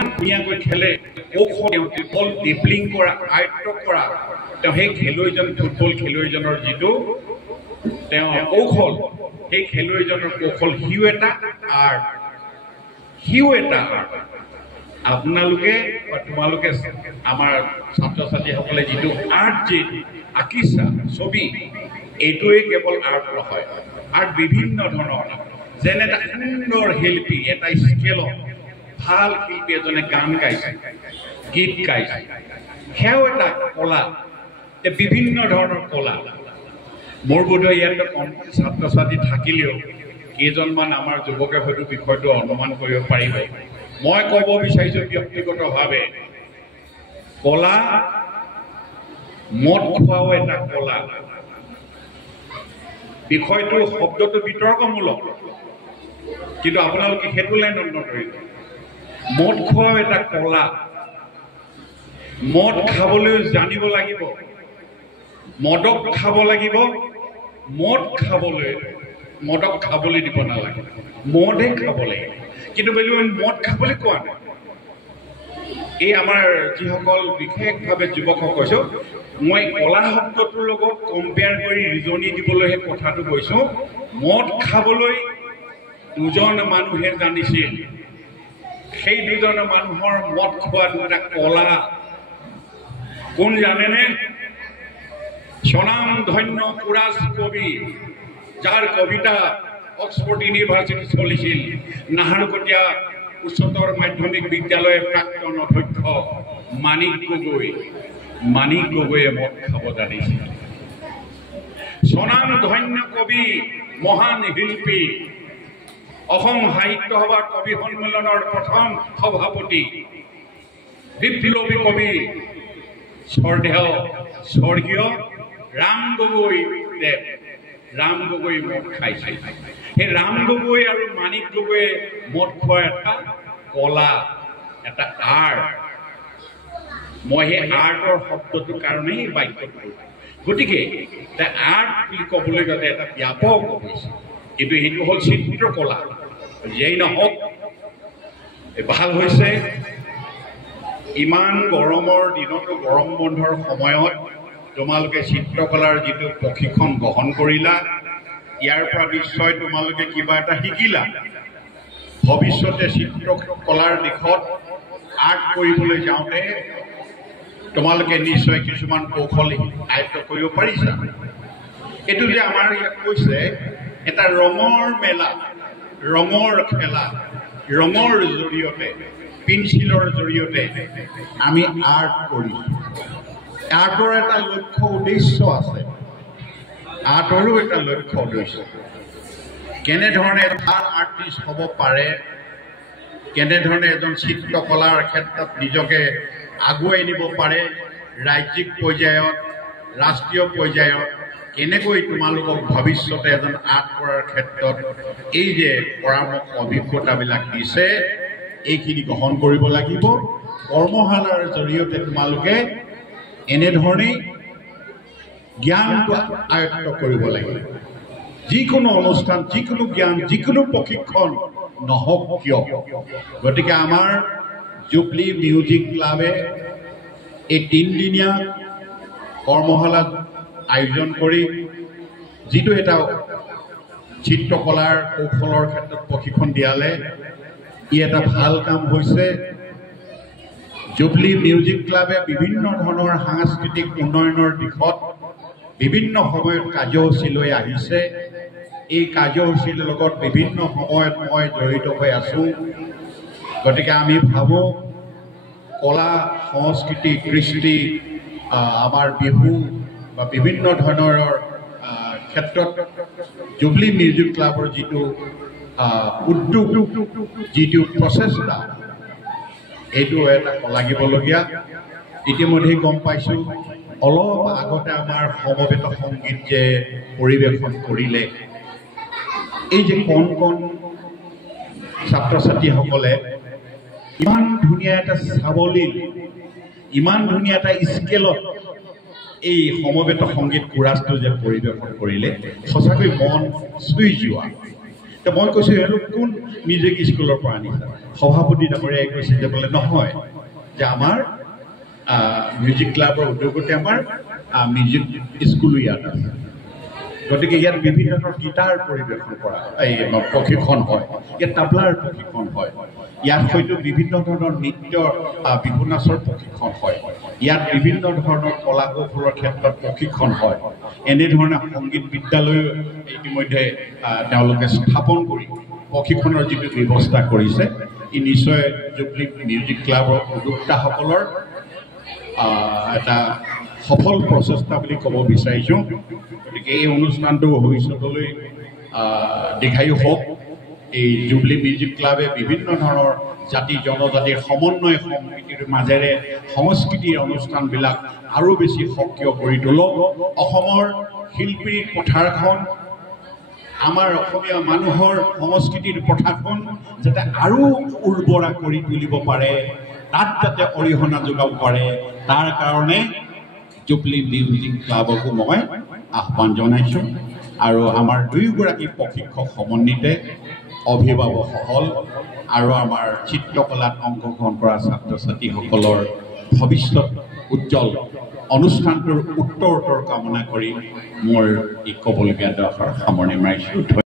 ইমান ধুনীয়াকৈ খেলে কৌশল বল ডিপলিং কৰা আয়ত্ত কৰা তেওঁ সেই খেলুৱৈজন ফুটবল খেলুৱৈজনৰ যিটো তেওঁ কৌশল সেই খেলুৱৈজনৰ কৌশল সিও এটা আৰ্ট আপোনালোকে বা তোমালোকে আমাৰ ছাত্ৰ ছাত্ৰীসকলে যিটো আৰ্ট যে আঁকিছা ছবি এইটোৱে কেৱল আৰ্ট নহয় আৰ্ট বিভিন্ন ধৰণৰ যেনে এটা সুন্দৰ শিল্পী এটা স্কেলত ভাল শিল্পী এজনে গান গাইছে গীত গাইছে সেয়াও এটা কলা বিভিন্ন ধৰণৰ কলা মোৰ বোধহয় ইয়াত কম ছাত্ৰ ছাত্ৰী থাকিলেও কেইজনমান আমাৰ যুৱকে হয়তো বিষয়টো অনুমান কৰিব পাৰিব মই ক'ব বিচাৰিছোঁ ব্যক্তিগতভাৱে কলা মদ খোৱাও এটা কলা বিষয়টো শব্দটো বিতৰ্কমূলক কিন্তু আপোনালোকে সেইটো লাইনত নধৰিব মদ খোৱাও এটা কলা মদ খাবলৈ জানিব লাগিব মদক খাব লাগিব মদক খাবলৈ দিব নালাগে মদে খাব লাগিব কিন্তু বেলু মদ খাবলৈ কোৱা নাই এই আমাৰ যিসকল বিশেষভাৱে যুৱকক কৈছোঁ মই কলা শব্দটোৰ লগত কম্পেয়াৰ কৰি ৰিজনি দিবলৈহে কথাটো কৈছোঁ মদ খাবলৈ দুজন মানুহে জানিছিল সেই দুজন মানুহৰ মদ খোৱাটো এটা কলা কোন জানেনে স্বনাম ধন্য কুৰাজ কবি যাৰ কবিতা অক্সফোৰ্ড ইউনিভাৰ্সিটি চলিছিল নাহাৰকটীয়া উচ্চতৰ মাধ্যমিক বিদ্যালয়ৰ প্ৰাক্তন অধ্যক্ষ মানিক গগৈয়ে মদ খাব জানিছিল স্বনাম ধন্য কবি মহান শিল্পী অসম সাহিত্য সভাৰ কবি সন্মিলনৰ প্ৰথম সভাপতি বিপ্লৱী কবি স্বৰ্গীয় ৰাম গগৈ মদ খাইছিল সেই ৰাম গগৈ আৰু মানিক গগৈয়ে মদ খোৱাৰ এটা কলা এটা আৰ্ট মই সেই আৰ্টৰ শব্দটোৰ কাৰণেই বাক্য কৰিছোঁ গতিকে আৰ্ট বুলি ক'বলৈ গ'লে এটা ব্যাপক হৈছে কিন্তু সেইটো হ'ল চিত্ৰকলা যেই নহওক ভাল হৈছে ইমান গৰমৰ দিনতো গৰম বন্ধৰ সময়ত তোমালোকে চিত্ৰকলাৰ যিটো প্ৰশিক্ষণ গ্ৰহণ কৰিলা ইয়াৰ পৰা নিশ্চয় তোমালোকে কিবা এটা শিকিলা ভৱিষ্যতে চিত্ৰকলাৰ দিশত আৰ্ট কৰিবলৈ যাওঁতে তোমালোকে নিশ্চয় কিছুমান কৌশল আয়ত্ত কৰিব পাৰিছা এইটো যে আমাৰ ইয়াত কৈছে এটা ৰঙৰ মেলা ৰঙৰ খেলা ৰঙৰ জৰিয়তে পেঞ্চিলৰ জৰিয়তে আমি আৰ্ট কৰিছোঁ আৰ্টৰ এটা লক্ষ্য উদ্দেশ্য আছে আৰ্টৰো এটা লক্ষ্য উদ্দেশ্য কেনেধৰণে ভাল আৰ্টিষ্ট হ'ব পাৰে কেনেধৰণে এজন চিত্ৰকলাৰ ক্ষেত্ৰত নিজকে আগুৱাই নিব পাৰে ৰাজ্যিক পৰ্যায়ত ৰাষ্ট্ৰীয় পৰ্যায়ত কেনেকৈ তোমালোকক ভৱিষ্যতে এজন আৰ্ট কৰাৰ ক্ষেত্ৰত এই যে পৰামৰ্শ অভিজ্ঞতাবিলাক দিছে এইখিনি গ্ৰহণ কৰিব লাগিব কৰ্মশালাৰ জৰিয়তে তোমালোকে এনেধৰণেই জ্ঞানটো আয়ত্ত কৰিব লাগিব যিকোনো অনুষ্ঠান যিকোনো জ্ঞান যিকোনো প্ৰশিক্ষণ নহওক কিয় গতিকে আমাৰ জুবলি মিউজিক ক্লাবে এই 3 দিনীয়া কৰ্মশালা আয়োজন কৰি যিটো এটা চিত্ৰকলাৰ কৌশলৰ ক্ষেত্ৰত প্ৰশিক্ষণ দিয়ালে ই এটা ভাল কাম হৈছে জুবলি মিউজিক ক্লাবে বিভিন্ন ধৰণৰ সাংস্কৃতিক উন্নয়নৰ দিশত বিভিন্ন সময়ত কাৰ্যসূচী লৈ আহিছে এই কাৰ্যসূচীৰ লগত বিভিন্ন সময়ত মই জড়িত হৈ আছোঁ গতিকে আমি ভাবোঁ কলা সংস্কৃতি কৃষ্টি আমাৰ বিহু বা বিভিন্ন ধৰণৰ ক্ষেত্ৰত জুবলি মিউজিক ক্লাবৰ যিটো উদ্যোগ যিটো প্ৰচেষ্টা এইটো এটা লাগিবলগীয়া ইতিমধ্যে গম পাইছোঁ অলপ আগতে আমাৰ সমবেত সংগীত যে পৰিৱেশন কৰিলে এই যে কণ ছাত্ৰ ছাত্ৰীসকলে ইমান ধুনীয়া এটা সাৱলীল ইমান ধুনীয়া এটা স্কেলত এই সমবেত সংগীত কুৰাজটো যে পৰিৱেশন কৰিলে সঁচাকৈ মন চুই যোৱা তো মই কৈছোঁ এওঁলোক কোন মিউজিক স্কুলৰ পৰা আনিছে সভাপতি ডাঙৰীয়াই কৈছে যে বোলে নহয় যে আমাৰ মিউজিক ক্লাবৰ উদ্যোগতে আমাৰ মিউজিক স্কুলো ইয়াত আছে গতিকে ইয়াত বিভিন্ন ধৰণৰ গীটাৰ পৰিৱেশন কৰা এই প্ৰশিক্ষণ হয় ইয়াত তাবলাৰ প্ৰশিক্ষণ হয় ইয়াত হয়তো বিভিন্ন ধৰণৰ নৃত্য বিহু নাচৰ প্ৰশিক্ষণ হয় ইয়াত বিভিন্ন ধৰণৰ কলা কৌশলৰ ক্ষেত্ৰত প্ৰশিক্ষণ হয় এনেধৰণে সংগীত বিদ্যালয় ইতিমধ্যে তেওঁলোকে স্থাপন কৰি প্ৰশিক্ষণৰ যিটো ব্যৱস্থা কৰিছে ই নিশ্চয় জুবলি মিউজিক ক্লাবৰ উদ্যোক্তাসকলৰ এটা সফল প্ৰচেষ্টা বুলি ক'ব বিচাৰিছোঁ গতিকে এই অনুষ্ঠানটো ভৱিষ্যতলৈ দীৰ্ঘায়ু হওক এই জুবলি মিউজিক ক্লাবে বিভিন্ন ধৰণৰ জাতি জনজাতিৰ সমন্বয় সম্প্ৰীতিৰ মাজেৰে সংস্কৃতিৰ অনুষ্ঠানবিলাক আৰু বেছি সক্ৰিয় কৰি তোলক অসমৰ শিল্পীৰ পথাৰখন আমাৰ অসমীয়া মানুহৰ সংস্কৃতিৰ পথাৰখন যাতে আৰু উৰ্বৰা কৰি তুলিব পাৰে তাত যাতে অৰিহণা যোগাব পাৰে তাৰ কাৰণে জুবলি মিউজিক ক্লাবকো মই আহ্বান জনাইছোঁ আৰু আমাৰ দুয়োগৰাকী প্ৰশিক্ষক সমন্বিতে অভিভাৱকসকল আৰু আমাৰ চিত্ৰকলাত অংশগ্ৰহণ কৰা ছাত্ৰ ছাত্ৰীসকলৰ ভৱিষ্যত উজ্জ্বল অনুষ্ঠানটোৰ উত্তৰোত্তৰ কামনা কৰি মোৰ এই ক'বলগীয়া দশৰ সামৰণি মাৰিছোঁ।